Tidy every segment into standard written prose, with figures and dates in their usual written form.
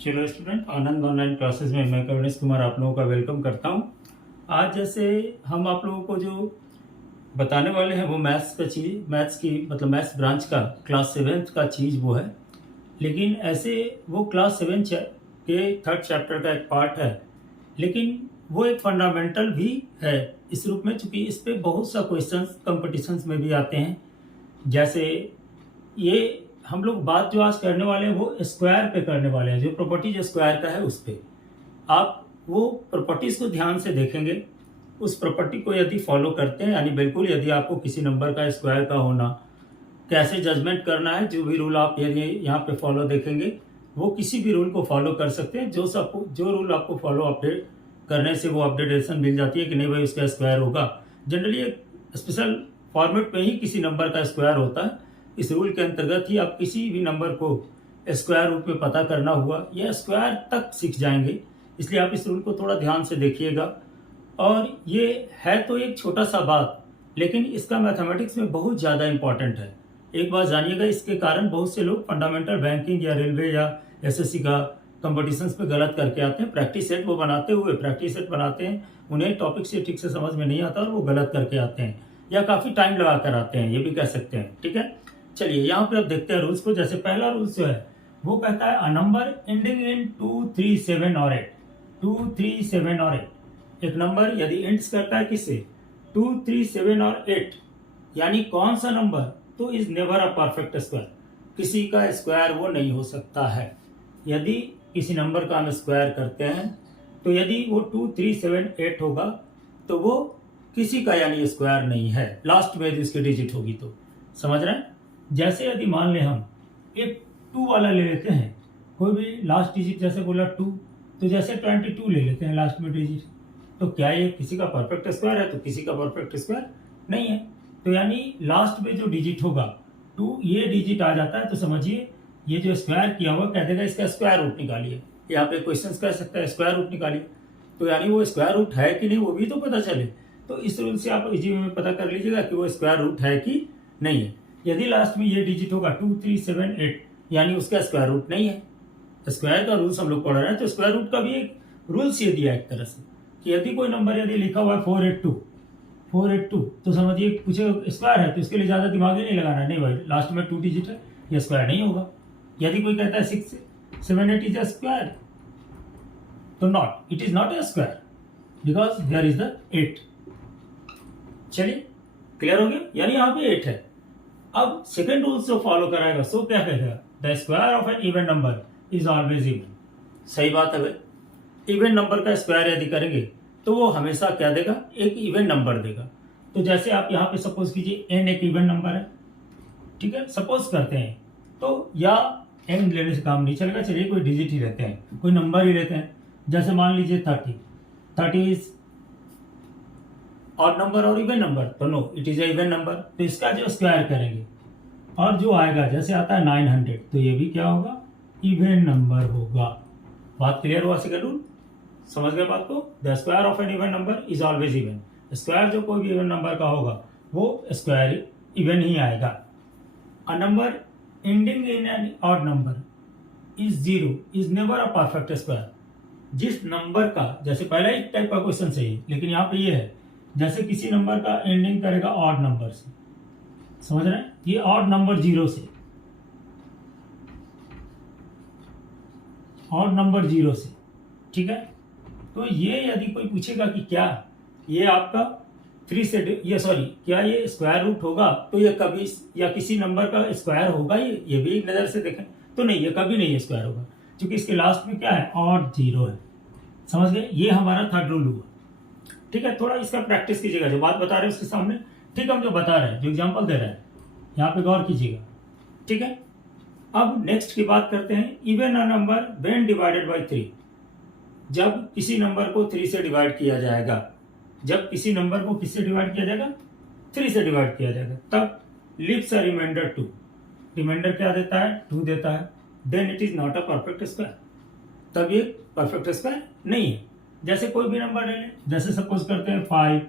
चलो स्टूडेंट, आनंद online classes में मैं कविनेश कुमार आप लोगों का वेलकम करता हूं। आज जैसे हम आप लोगों को जो बताने वाले हैं वो मैथ्स का चीज़, मैथ्स की मतलब मैथ्स ब्रांच का क्लास 7th का चीज़ वो है। लेकिन ऐसे वो क्लास 7 के 3rd चैप्टर का एक पार्ट है, लेकिन वो एक फंडामेंटल भी है इस रूप में, चूँकि इस पे बहुत सा क्वेश्चंस कॉम्पिटिशन्स में भी आते हैं। जैसे ये हम लोग बात जो आज करने वाले हैं वो स्क्वायर पे करने वाले हैं, जो प्रॉपर्टीज स्क्वायर का है उस पे आप वो प्रॉपर्टीज को ध्यान से देखेंगे। उस प्रॉपर्टी को यदि फॉलो करते हैं, यानी बिल्कुल यदि आपको किसी नंबर का स्क्वायर का होना कैसे जजमेंट करना है, जो भी रूल आप यदि यहाँ पे फॉलो देखेंगे वो किसी भी रूल को फॉलो कर सकते हैं। जो रूल आपको फॉलो अपडेट करने से वो अपडेटेशन मिल जाती है कि नहीं भाई उसका स्क्वायर होगा। जनरली एक स्पेशल फॉर्मेट में ही किसी नंबर का स्क्वायर होता है। इस रूल के अंतर्गत ही आप किसी भी नंबर को स्क्वायर रूट में पता करना हुआ या स्क्वायर तक सीख जाएंगे। इसलिए आप इस रूल को थोड़ा ध्यान से देखिएगा। और ये है तो एक छोटा सा बात, लेकिन इसका मैथमेटिक्स में बहुत ज़्यादा इंपॉर्टेंट है। एक बात जानिएगा, इसके कारण बहुत से लोग फंडामेंटल बैंकिंग या रेलवे या एसएससी का कंपटीशंस पे गलत करके आते हैं। प्रैक्टिस सेट वो बनाते हैं, उन्हें टॉपिक से ठीक से समझ में नहीं आता और वो गलत करके आते हैं या काफ़ी टाइम लगा कर आते हैं, ये भी कह सकते हैं। ठीक है, चलिए यहाँ पे अब देखते हैं रूल्स को। जैसे पहला रूल्स जो है वो कहता है अ नंबर एंडिंग इन 2, 3, 7 और 8। 2, 3, 7 और 8 एक नंबर यदि एंड्स करता है किससे 2, 3, 7 और 8, यानी कौन सा नंबर, तो is never a perfect square. किसी का स्क्वायर वो नहीं हो सकता है। यदि किसी नंबर का हम स्क्वायर करते हैं तो यदि वो 2, 3, 7, 8 होगा तो वो किसी का यानी स्क्वायर नहीं है। लास्ट में यदि इसकी डिजिट होगी तो, समझ रहे हैं। जैसे यदि मान ले हम एक 2 वाला ले लेते हैं, कोई भी लास्ट डिजिट जैसे बोला 2, तो जैसे 22 ले लेते हैं लास्ट में डिजिट, तो क्या ये किसी का परफेक्ट स्क्वायर है? तो किसी का परफेक्ट स्क्वायर नहीं है। तो यानी लास्ट में जो डिजिट होगा 2, ये डिजिट आ जाता है तो समझिए ये जो स्क्वायर किया हुआ कह देगा इसका स्क्वायर रूट निकालिए। यहाँ पे क्वेश्चन कह सकता है स्क्वायर रूट निकालिए, तो यानी वो स्क्वायर रूट है कि नहीं वो भी तो पता चले। तो इस रूल से आप इजी में पता कर लीजिएगा कि वो स्क्वायर रूट है कि नहीं है। यदि लास्ट में ये डिजिट होगा 2, 3, 7, 8, यानी उसका स्क्वायर रूट नहीं है। स्क्वायर का रूल्स हम लोग पढ़ रहे हैं, तो स्क्वायर रूट का भी एक रूल्स ये दिया एक तरह से कि यदि कोई नंबर यदि लिखा हुआ है 482, तो समझिए पूछे स्क्वायर है तो इसके लिए ज़्यादा दिमाग ही नहीं लगाना है। नहीं भाई, लास्ट में 2 डिजिट है, ये स्क्वायर नहीं होगा। यदि कोई कहता है 6, 7, 8 इज अ स्क्वायर, तो not, it is not a square because there is the 8। चलिए क्लियर हो गया, यानी यहाँ पे 8 है। अब सेकेंड रूल जो फॉलो कराएगा सो क्या कहेगा, the square of an even number is always even. सही बात है भाई, इवन नंबर का स्क्वायर यदि करेंगे तो वो हमेशा क्या देगा, एक इवन नंबर देगा। तो जैसे आप यहाँ पे सपोज कीजिए n एक इवन नंबर है, ठीक है, सपोज करते हैं, तो या n लेने से काम नहीं चलेगा, चलिए कोई डिजिट ही लेते हैं, कोई नंबर ही लेते हैं। जैसे मान लीजिए 30 इज ऑड नंबर और इवन नंबर, तो no, it is a even number, तो इसका जो स्क्वायर करेंगे और जो आएगा, जैसे आता है 900, तो ये भी क्या होगा, इवन नंबर होगा। बात क्लियर हुआ? सेकंड रूल समझ गए बात को। The square of an even number is always even. Square जो कोई भी इवन नंबर का होगा वो स्क्वायर इवन ही आएगा। A number ending in an odd number is 0 is never a perfect square. जिस नंबर का, जैसे पहला एक टाइप का क्वेश्चन सही, लेकिन यहाँ पे ये है, जैसे किसी नंबर का एंडिंग करेगा ऑड नंबर से, समझ रहे हैं, ये ऑड नंबर 0 से, ऑड नंबर 0 से, ठीक है। तो ये यदि कोई पूछेगा कि क्या ये आपका 3 से ये सॉरी क्या ये स्क्वायर रूट होगा, तो ये कभी या किसी नंबर का स्क्वायर होगा, ये भी एक नज़र से देखें तो नहीं, ये कभी नहीं स्क्वायर होगा, क्योंकि इसके लास्ट में क्या है, ऑड 0 है। समझ गए, ये हमारा थर्ड रूल हुआ। ठीक है, थोड़ा इसका प्रैक्टिस कीजिएगा, जो बात बता रहे हैं उसके सामने, ठीक, हम जो बता रहे हैं, जो एग्जांपल दे रहे हैं यहाँ पे गौर कीजिएगा। ठीक है, अब नेक्स्ट की बात करते हैं, even a number when divided by 3। जब किसी नंबर को 3 से डिवाइड किया जाएगा, जब किसी नंबर को किससे डिवाइड किया जाएगा, 3 से डिवाइड किया जाएगा, तब लिव्स अ रिमाइंडर 2। रिमाइंडर क्या देता है, 2 देता है, then it is not a perfect square. तब ये परफेक्ट स्क्वायर नहीं है। जैसे कोई भी नंबर ले लें, जैसे सपोज करते हैं 5,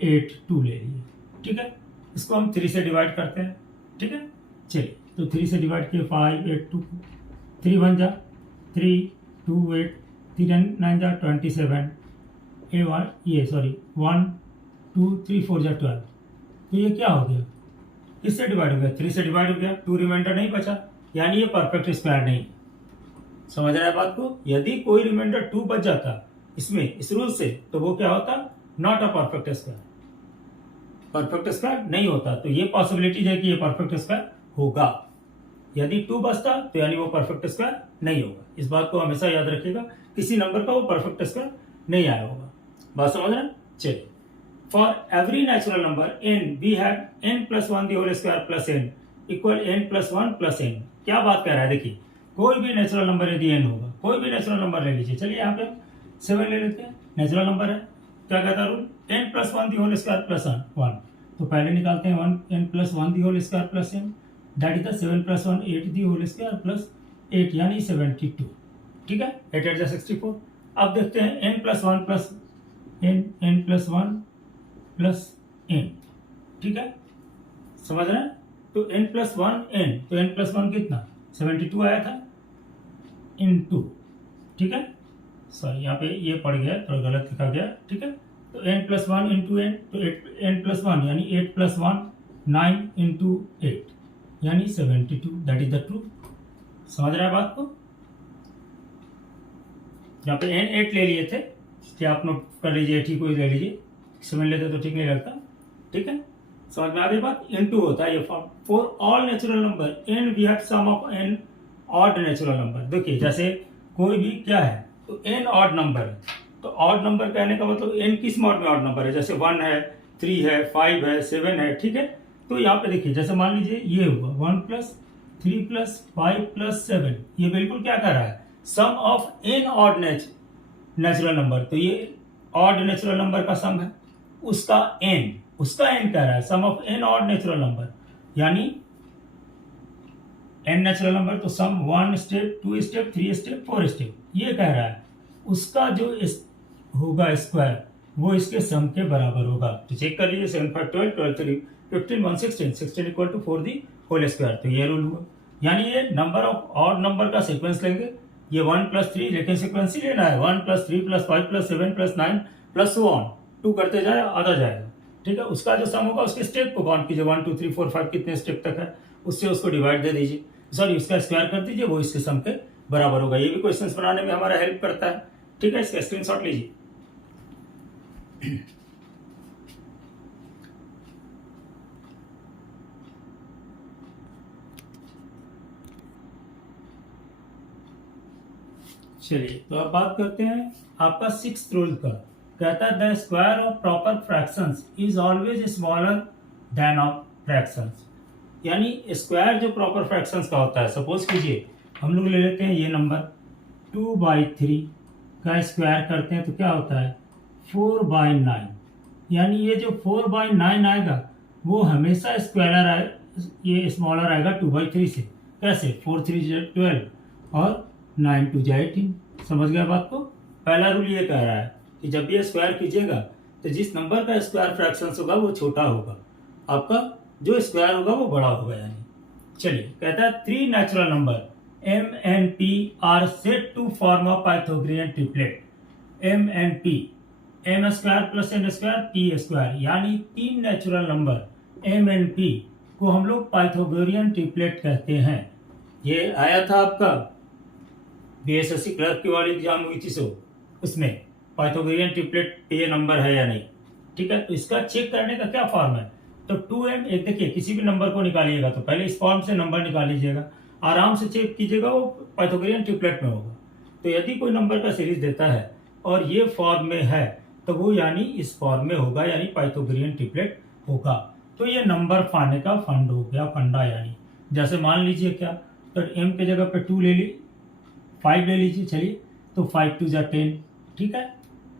8, 2 ले लीजिए, ठीक है, इसको हम 3 से डिवाइड करते हैं। ठीक है, चलिए, तो 3 से डिवाइड किए 5, 8, 2, 3 1 जा 3, 2 8 3 9 जा 27 ए 1 ये सॉरी 1 2 3 4 जा 12। तो ये क्या हो गया, किससे डिवाइड हो गया, 3 से डिवाइड हो गया, 2 रिमाइंडर नहीं बचा, यानी ये परफेक्ट स्क्वायर नहीं। समझ रहा है बात को? यदि कोई रिमाइंडर 2 बच जाता इसमें इस रूल से तो वो क्या होता, not a perfect square, perfect square नहीं होता। तो ये पॉसिबिलिटीज है कि ये परफेक्ट स्क्वायर होगा। यदि 2 बचता तो यानी वो परफेक्ट स्क्वायर नहीं होगा। इस बात को हमेशा याद रखिएगा, किसी नंबर का वो परफेक्ट स्क्वायर नहीं आया होगा। बात समझ रहे हैं? चलिए, for every natural number n we have n plus 1 the whole square plus n equal n plus 1 plus n। क्या बात कर रहा है, देखिए कोई भी नेचुरल नंबर यदि n होगा, कोई भी नेचुरल नंबर ले लीजिए। चलिए यहाँ पे 7 ले लेते हैं, नेचुरल नंबर है। क्या कहता है rule, n plus 1 the whole square plus 1। तो पहले निकालते हैं 1 n plus 1 the whole square plus n, that is the 7 plus 1 8 the whole square plus 8 यानी 72। ठीक है, 8 8 64। अब देखते हैं n plus 1 plus n plus 1 plus n। ठीक है, समझ रहे हैं? तो n प्लस 1 n, तो n प्लस 1 कितना 72 आया था इन 2। ठीक है, सॉरी यहाँ पे ये पड़ गया, थोड़ा गलत लिखा गया। ठीक है, तो n प्लस 1 इंटू n, तो n प्लस 1 यानी 8 प्लस 1 9 इंटू 8 यानी 72, दैट इज द ट्रू। समझ रहे हैं बात को? यहाँ पे n 8 ले लिए थे, क्या आप नोट कर लीजिए, ठीक को ले लीजिए, 7 लेते तो ठीक नहीं लगता। ठीक है, समझ में आ गई बात? इनटू होता है ये फॉर्म। For all natural number n we have sum of n odd natural number. देखिए जैसे कोई भी क्या है तो n ऑड नंबर है, तो ऑड नंबर कहने का मतलब n किस मॉड में ऑड नंबर है, जैसे 1 है 3 है 5 है 7 है। ठीक है, तो यहाँ पे देखिए जैसे मान लीजिए ये हुआ 1 प्लस 3 प्लस 5 प्लस 7, ये बिल्कुल क्या कर रहा है, sum of n odd natural number. तो ये ऑड नेचुरल नंबर का सम है, उसका n कह रहा है, sum of n odd natural number, यानी n नेचुरल नंबर तो sum 1 step 2 step 3 step 4 step, ये कह रहा है उसका जो होगा स्क्वायर वो इसके सम के बराबर होगा। तो चेक कर लीजिए 7 5 12 12 3 15 1 16 16 equal to 4 the whole square. तो ये रूल हुआ, यानी ये नंबर ऑफ ऑड नंबर का सीक्वेंस लेंगे, ये 1 प्लस 3, लेकिन सीक्वेंस ही लेना है 1 plus 3 plus 5 plus 7 plus 9 plus 2 करते जाए आधा जाएगा। ठीक है, उसका जो सम होगा उसके स्टेप को काउंट कीजिए, 1 2 3 4 5 कितने स्टेप तक है, उससे उसको डिवाइड दे दीजिए, सॉरी उसका स्क्वायर कर दीजिए, वो इसके सम के बराबर होगा। ये भी क्वेश्चंस बनाने में हमारा हेल्प करता है। ठीक है, इसका स्क्रीनशॉट लीजिए। चलिए, तो अब बात करते हैं आपका 6th रूल का। कहता है the square of proper fractions is always smaller than of fractions, यानी स्क्वायर जो प्रॉपर फ्रैक्शंस का होता है, सपोज कीजिए हम लोग ले लेते हैं ये नंबर 2/3 का स्क्वायर करते हैं तो क्या होता है 4/9, यानी ये जो 4/9 आएगा वो हमेशा स्क्वायर आए, ये स्मॉलर आएगा 2/3 से। कैसे, 4 3 12 और 9 2 18। समझ गया बात को? पहला रूल ये कह रहा है कि जब ये स्क्वायर कीजिएगा तो जिस नंबर का स्क्वायर फ्रैक्शंस होगा वो छोटा होगा, आपका जो स्क्वायर होगा वो बड़ा होगा। यानी चलिए, कहता है 3 natural number m and p are said to form a Pythagorean triplet। m and p, m square plus n square p square, यानी 3 natural number m and p को हम लोग पाइथागोरियन ट्रिपलेट कहते हैं। ये आया था आपका बीएसएससी क्लर्क की वाली एग्जाम हुई थी, सो उसमें पाइथागोरियन ट्रिपलेट ये नंबर है या नहीं। ठीक है, तो इसका चेक करने का क्या फॉर्म है, तो 2m, एक देखिए किसी भी नंबर को निकालिएगा तो पहले इस फॉर्म से नंबर निकाल लीजिएगा, आराम से चेक कीजिएगा, वो पाइथागोरियन ट्रिपलेट में होगा। तो यदि कोई नंबर का सीरीज देता है और ये फॉर्म में है तो वो यानी इस फॉर्म में होगा, यानी पाइथागोरियन ट्रिपलेट होगा। तो ये नंबर पाने का फंड हो गया, फंडा। यानी जैसे मान लीजिए क्या, तो m के जगह पे 2 ले ली, 5 ले लीजिए, चलिए तो 5 2 10। ठीक है,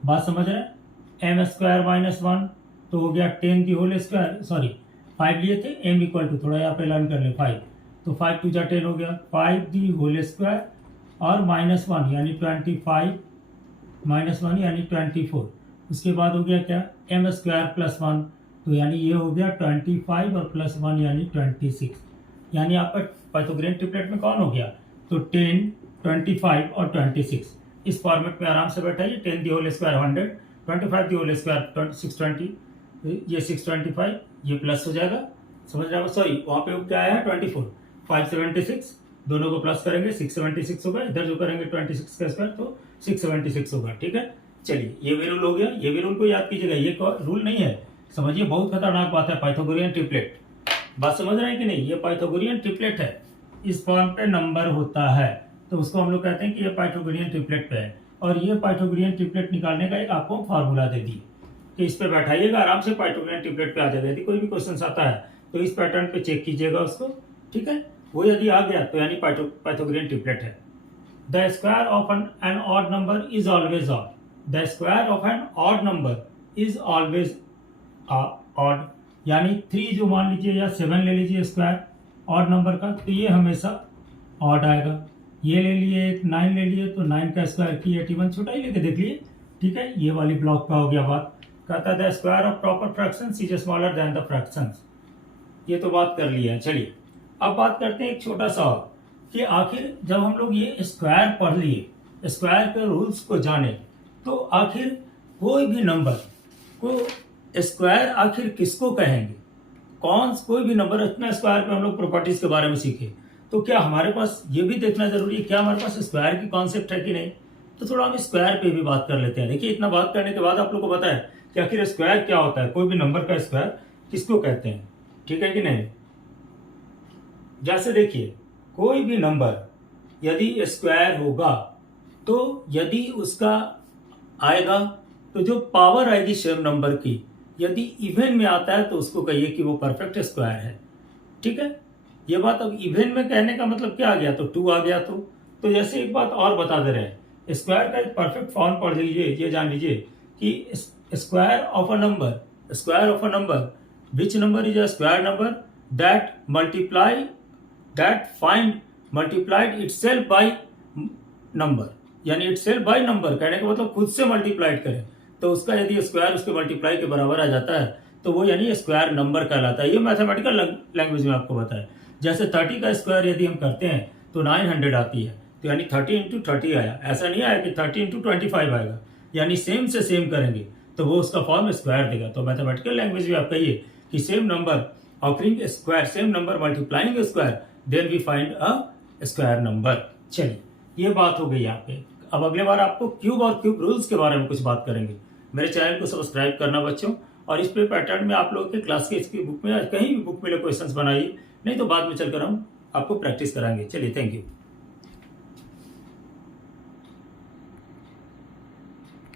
बात समझ रहे हैं? m स्क्वायर माइनस 1 तो हो गया 10 दी होल स्क्वायर, सॉरी 5 लिए थे, m इक्वल टू, थोड़ा यहाँ पे लर्न कर ले, 5 तो 5 2 10 हो गया, 5 दी होल स्क्वायर और -1 यानी 25 -1 यानी 24। उसके बाद हो गया क्या, m स्क्वायर प्लस 1, तो यानी ये हो गया 25 और प्लस 1 यानी 26, यानी आपका पाइथागोरियन ट्रिपलेट में कौन हो गया, तो 10 25 और 26 इस फॉर्मेट में आराम से बैठाइए। 10 the whole square 100, 25 the whole square 620, ये 625 ये प्लस हो जाएगा, समझ रहे हो? सॉरी वहाँ पे क्या आया है 24, 576 दोनों को प्लस करेंगे 676 होगा, इधर जो करेंगे 26 का स्क्वायर तो 676 होगा। ठीक है, चलिए ये भी रूल हो गया। ये भी रूल को याद कीजिएगा, ये रूल नहीं है, समझिए बहुत खतरनाक बात है। पाइथागोरियन ट्रिपलेट, बात समझ रहे हैं कि नहीं? ये पाइथागोरियन ट्रिपलेट है, इस फॉर्म पे नंबर होता है तो उसको हम लोग कहते हैं कि ये पाइथागोरियन ट्रिपलेट पे है। और ये पाइथागोरियन ट्रिपलेट निकालने का एक आपको फार्मूला दे दी कि इस पे बैठाइएगा, आराम से पाइथागोरियन ट्रिपलेट पे आ जाएगा। यदि कोई भी क्वेश्चन आता है तो इस पैटर्न पे चेक कीजिएगा उसको, ठीक है? वो यदि आ गया तो यानी पाइथागोरियन ट्रिपलेट है। The square of an odd number is always odd, the square of an odd number is always odd, यानी 3 जो मान लीजिए या 7 ले लीजिए स्क्वायर ऑड नंबर का, तो ये हमेशा ऑड आएगा। ये ले लिए, एक 9 ले लिए तो 9 का स्क्वायर की 81, छोटा ही लेके देख लिए, ठीक है? ये वाली ब्लॉक का हो गया बात। कहता है the square of proper fractions is smaller than the fractions, ये तो बात कर लिया है। चलिए अब बात करते हैं एक छोटा सा और, कि आखिर जब हम लोग ये स्क्वायर पढ़ लिए, स्क्वायर के रूल्स को जाने, तो आखिर कोई भी नंबर को स्क्वायर आखिर किसको कहेंगे? कोई भी नंबर, इतना स्क्वायर पे हम लोग प्रॉपर्टीज के बारे में सीखे, तो क्या हमारे पास ये भी देखना जरूरी है क्या हमारे पास स्क्वायर की कॉन्सेप्ट है कि नहीं? तो थोड़ा हम स्क्वायर पे भी बात कर लेते हैं। देखिए इतना बात करने के बाद आप लोग को पता है कि आखिर स्क्वायर क्या होता है, कोई भी नंबर का स्क्वायर किसको कहते हैं, ठीक है कि नहीं? जैसे देखिए कोई भी नंबर यदि स्क्वायर होगा तो यदि उसका आएगा तो जो पावर आएगी सेम नंबर की, यदि इवन में आता है तो उसको कहिए कि वो परफेक्ट स्क्वायर है, ठीक है? ये बात अब इवन में कहने का मतलब क्या आ गया, तो 2 आ गया। तो जैसे एक बात और बता दे रहे हैं, स्क्वायर का परफेक्ट फॉर्म पढ़ लीजिए, ये जान लीजिए कि square of a number which number is a square number that multiplied itself by number, यानी इटसेल्फ बाय नंबर कहने का मतलब खुद से मल्टीप्लाइड करें तो उसका यदि स्क्वायर उसके मल्टीप्लाई के बराबर आ जाता है तो वो यानी स्क्वायर नंबर कहलाता है। ये मैथमेटिकल लैंग्वेज में आपको बताया। जैसे 30 का स्क्वायर यदि हम करते हैं तो 900 आती है, तो यानी 30 × 30 आया, ऐसा नहीं आया कि 30 × 25 आएगा, यानी सेम से सेम करेंगे तो वो उसका फॉर्म स्क्वायर देगा। तो मैथमेटिकल लैंग्वेज में आप कहिए कि same number occurring square, same number multiplying square, then we find a square number. चलिए ये बात हो गई यहाँ पे। अब अगले बार आपको क्यूब और क्यूब रूल्स के बारे में कुछ बात करेंगे। मेरे चैनल को सब्सक्राइब करना बच्चों, और इस पे पैटर्न में आप लोगों के क्लास के इसकी बुक में कहीं भी बुक में क्वेश्चंस बनाइए, नहीं तो बाद में चलकर हम आपको प्रैक्टिस कराएंगे। चलिए थैंक यू।